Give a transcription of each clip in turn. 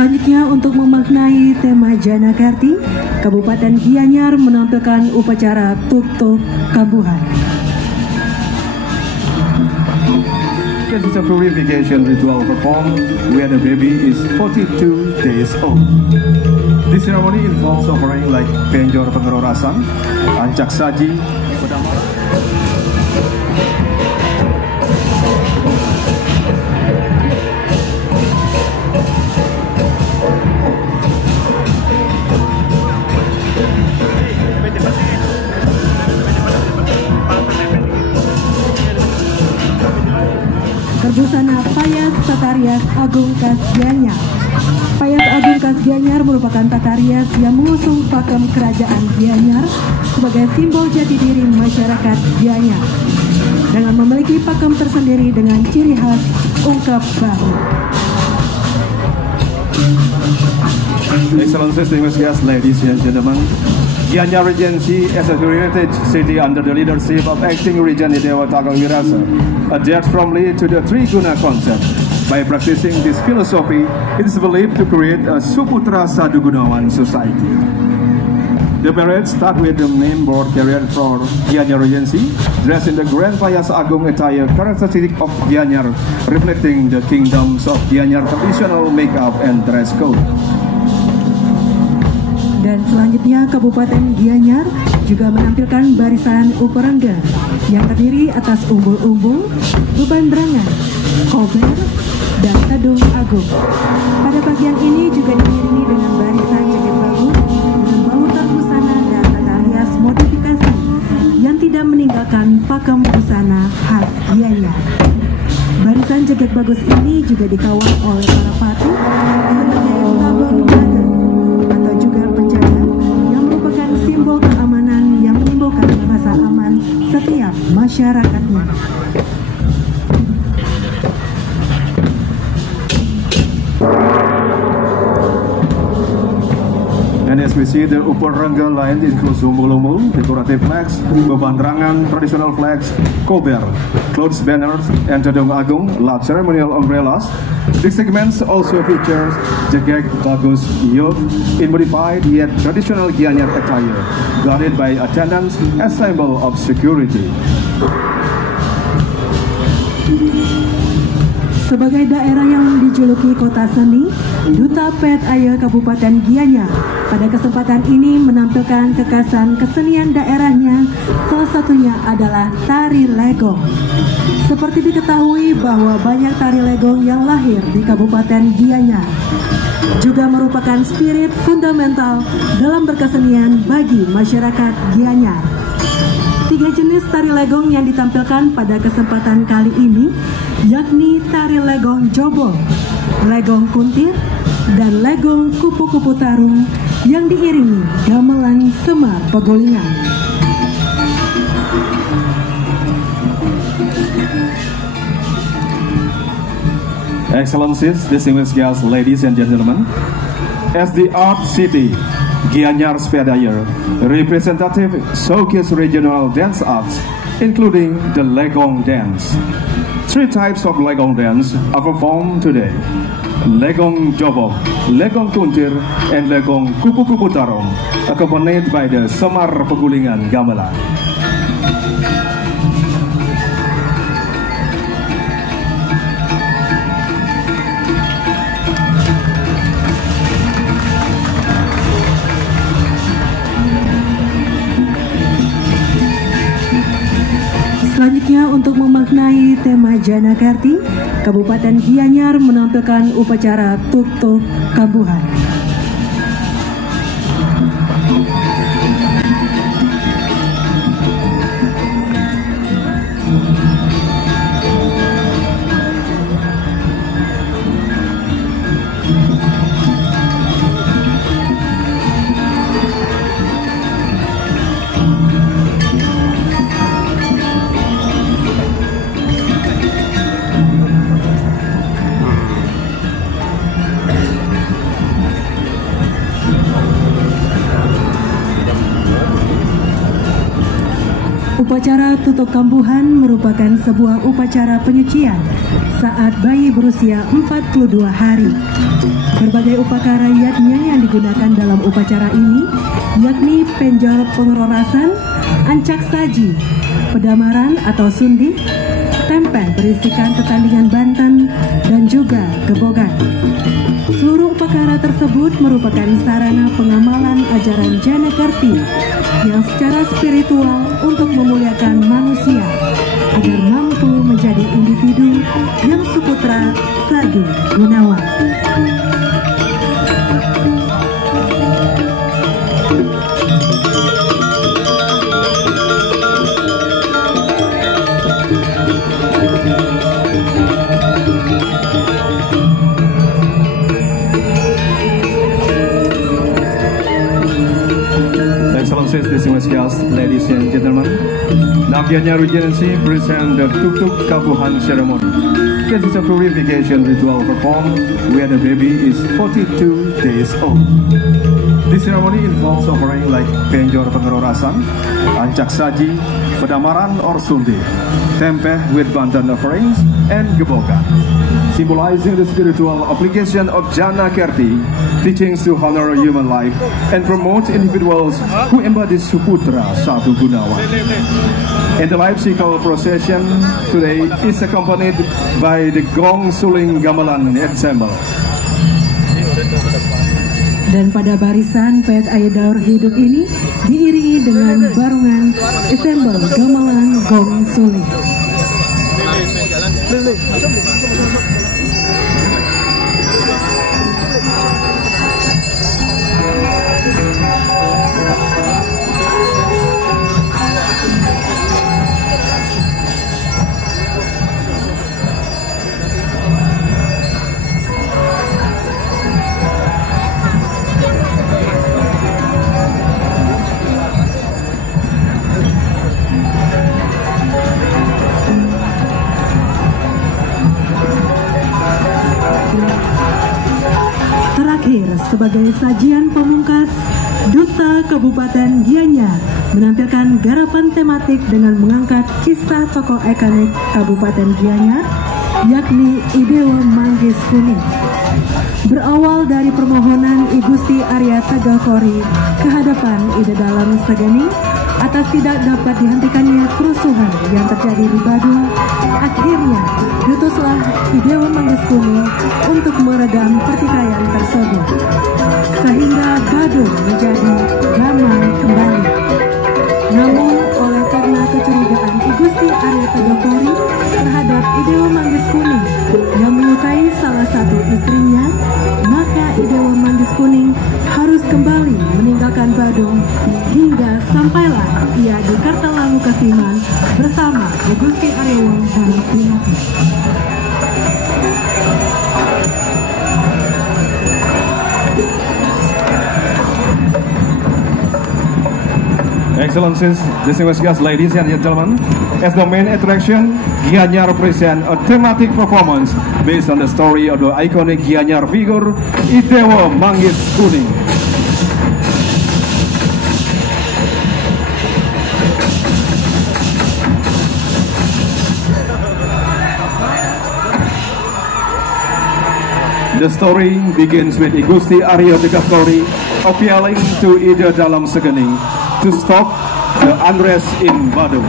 Selanjutnya untuk memaknai tema Janakarti, Kabupaten Gianyar menampilkan upacara Tuk-Tuk Kambuhan. This is a purification ritual performed where the baby is 42 days old. This ceremony involves offering like penjor pengerorasan, ancak saji, pedang. Busana Payas Tatarias Agung Khas Gianyar. Payas Agung Khas Gianyar merupakan tatarias yang mengusung pakem kerajaan Gianyar sebagai simbol jati diri masyarakat Gianyar dengan memiliki pakem tersendiri dengan ciri khas ungkap bahu. Excellent distinguished guests, ladies and gentlemen, Gianyar Regency as a heritage city under the leadership of acting Regent Dewa Tagal Wirasa adheres firmly to the Triguna concept. By practicing this philosophy, it is believed to create a Suputra Sadugunawan society. The parade starts with the name board carried for Gianyar Regency, dressed in the Grand Payas Agung attire characteristic of Gianyar, reflecting the kingdoms of Gianyar traditional makeup and dress code. Dan selanjutnya Kabupaten Gianyar juga menampilkan barisan uperangga yang terdiri atas umbul-umbul, beban berangan, kober, dan tedung agung. Pada bagian ini juga diiringi dengan barisan jaket bagus dengan bahutan busana dan tatarias modifikasi yang tidak meninggalkan pakem busana khas Gianyar. Barisan jaket bagus ini juga dikawal oleh para patih sebagai tabung jaga atau juga penjaga yang merupakan simbol keamanan yang menimbulkan rasa aman setiap masyarakatnya. And as we see, the Uparangga line includes umbul-umbul, decorative flags, beban rangan, traditional flags, kober, clothes banners, and tedung agung, large ceremonial umbrellas. These segments also features jegek bagus youth in modified yet traditional Gianyar attire, guarded by attendants as symbol of security. Sebagai daerah yang dijuluki kota seni, Duta Pet Aya Kabupaten Gianyar pada kesempatan ini menampilkan kekhasan kesenian daerahnya, salah satunya adalah tari legong. Seperti diketahui bahwa banyak tari legong yang lahir di Kabupaten Gianyar juga merupakan spirit fundamental dalam berkesenian bagi masyarakat Gianyar. 3 jenis tari legong yang ditampilkan pada kesempatan kali ini yakni tari legong jobol, legong kuntir, dan legong kupu-kupu tarung yang diiringi gamelan Semar Pegulingan. Excellencies, distinguished guests, ladies and gentlemen, as the art city, Gianyar Spedaya, representative showcase regional dance arts, including the Legong dance. 3 types of Legong dance are performed today: Legong Jobok, Legong Kuntir, and Legong Kupu-Kupu Tarong, accompanied by the Semar Pegulingan Gamelan. Selanjutnya untuk memaknai tema Janakarti, Kabupaten Gianyar menampilkan upacara Tuk-Tuk Kambuhan. Upacara Tutuk Kambuhan merupakan sebuah upacara penyucian saat bayi berusia 42 hari. Berbagai upakara yatnya yang digunakan dalam upacara ini yakni penjor pengerorasan, ancak saji, pedamaran atau sundi, tempeh berisikan tetandingan banten, dan juga gebogan. Seluruh upakara tersebut merupakan sarana pengamalan ajaran Jana Kerti yang secara spiritual untuk memuliakan manusia agar mampu menjadi individu yang suputra sadu gunawan. Excellencies, distinguished guests, ladies and gentlemen, now Gianyar Regency present the Tuk Tuk Kapuhan ceremony. It is a purification ritual performed where the baby is 42 days old. This ceremony involves offering like penjor pengerorasan, ancak saji, pedamaran or sundi, tempeh with banten offerings, and gebogan, symbolizing the spiritual application of Jana Kerti, teachings to honor human life and promote individuals who embody Suputra Satu Gunawan. And the life cycle procession today is accompanied by the Gong Suling Gamelan Ensemble. Dan pada barisan Pet Ayah hidup ini diiringi dengan barungan ensemble gamelan Gong Suling. Sebagai sajian pemungkas, Duta Kabupaten Gianyar menampilkan garapan tematik dengan mengangkat kisah tokoh ikonik Kabupaten Gianyar, yakni Idewa Manggis Kuning. Berawal dari permohonan I Gusti Arya Tegakori ke hadapan Ida Dalam Segening atas tidak dapat dihentikannya kerusuhan yang terjadi di Badung, akhirnya diutuslah Idewa Manggis Kuning untuk meredam pertikaian tersebut, sehingga Badung menjadi damai kembali. Namun oleh karena kecurigaan I Gusti Arya Tegakori terhadap Idewa Manggis Kuning yang menyukai salah satu istrinya, maka Idewa Manggis Kuning harus kembali meninggalkan Badung hingga sampailah ia di Kartalangu Kasiman bersama I Gusti Arya dan Pinati. Excellencies, distinguished guests, ladies and gentlemen, as the main attraction, Gianyar present a thematic performance based on the story of the iconic Gianyar figure, Idewa Manggis Kuning. The story begins with I Gusti Arya Tegakori appealing to Ida Dalam Segening to stop the unrest in Badung.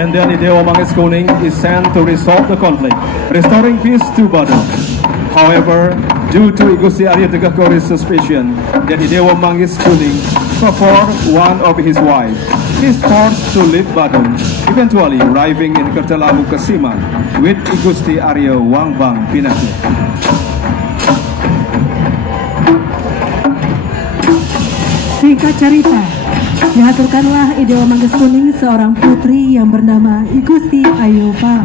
And then Idewa Manggis Kuning is sent to resolve the conflict, restoring peace to Badung. However, due to I Gusti Arya Tegakori's suspicion that Idewa Manggis Kuning for one of his wife. He is forced to leave Badung, eventually arriving in Kertelabu Kesiman with Igusti Aryo Wangbang Pinake. Singkat cerita, diaturkanlah Idewa Mangges Kuning seorang putri yang bernama Igusti Aryo Bang.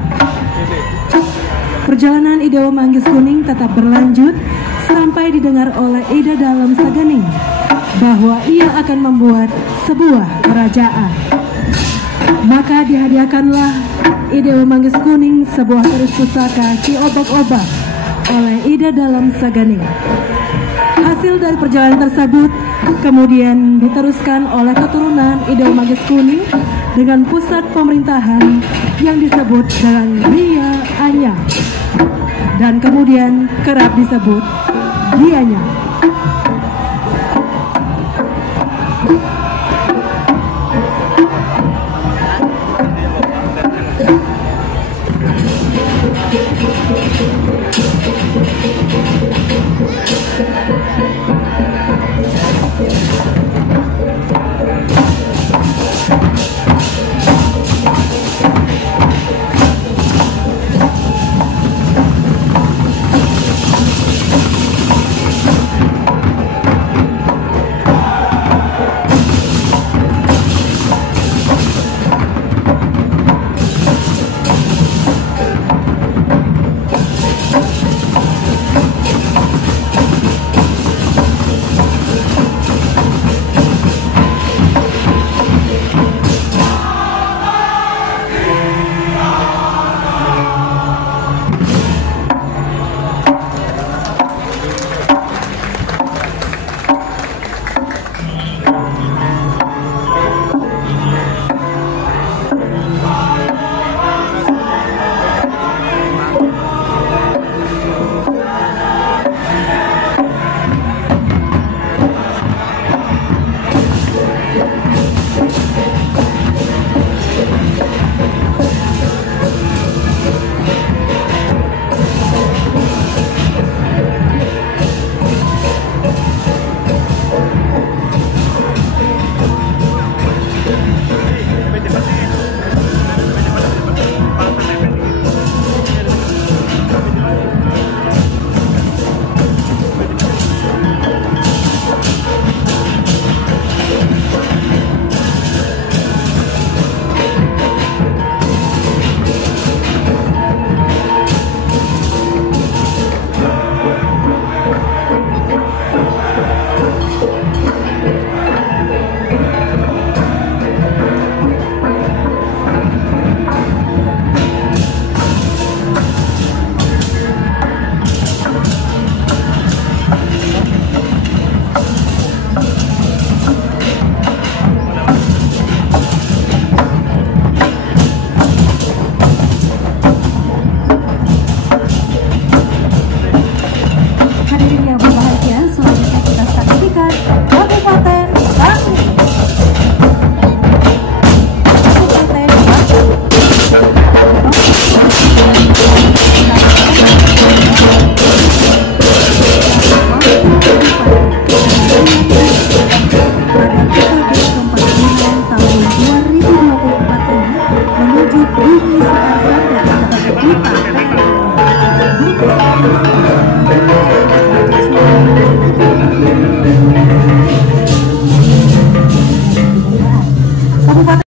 Perjalanan Idewa Mangges Kuning tetap berlanjut sampai didengar oleh Ida Dalem Saganing bahwa ia akan membuat sebuah kerajaan. Maka dihadiahkanlah Idewa Mangges Kuning sebuah keris pusaka Ki Obak-Obak oleh Ida Dalem Saganing. Hasil dari perjalanan tersebut kemudian diteruskan oleh keturunan Idewa Mangges Kuning dengan pusat pemerintahan yang disebut dengan Ria Anyar dan kemudian kerap disebut Gianyar.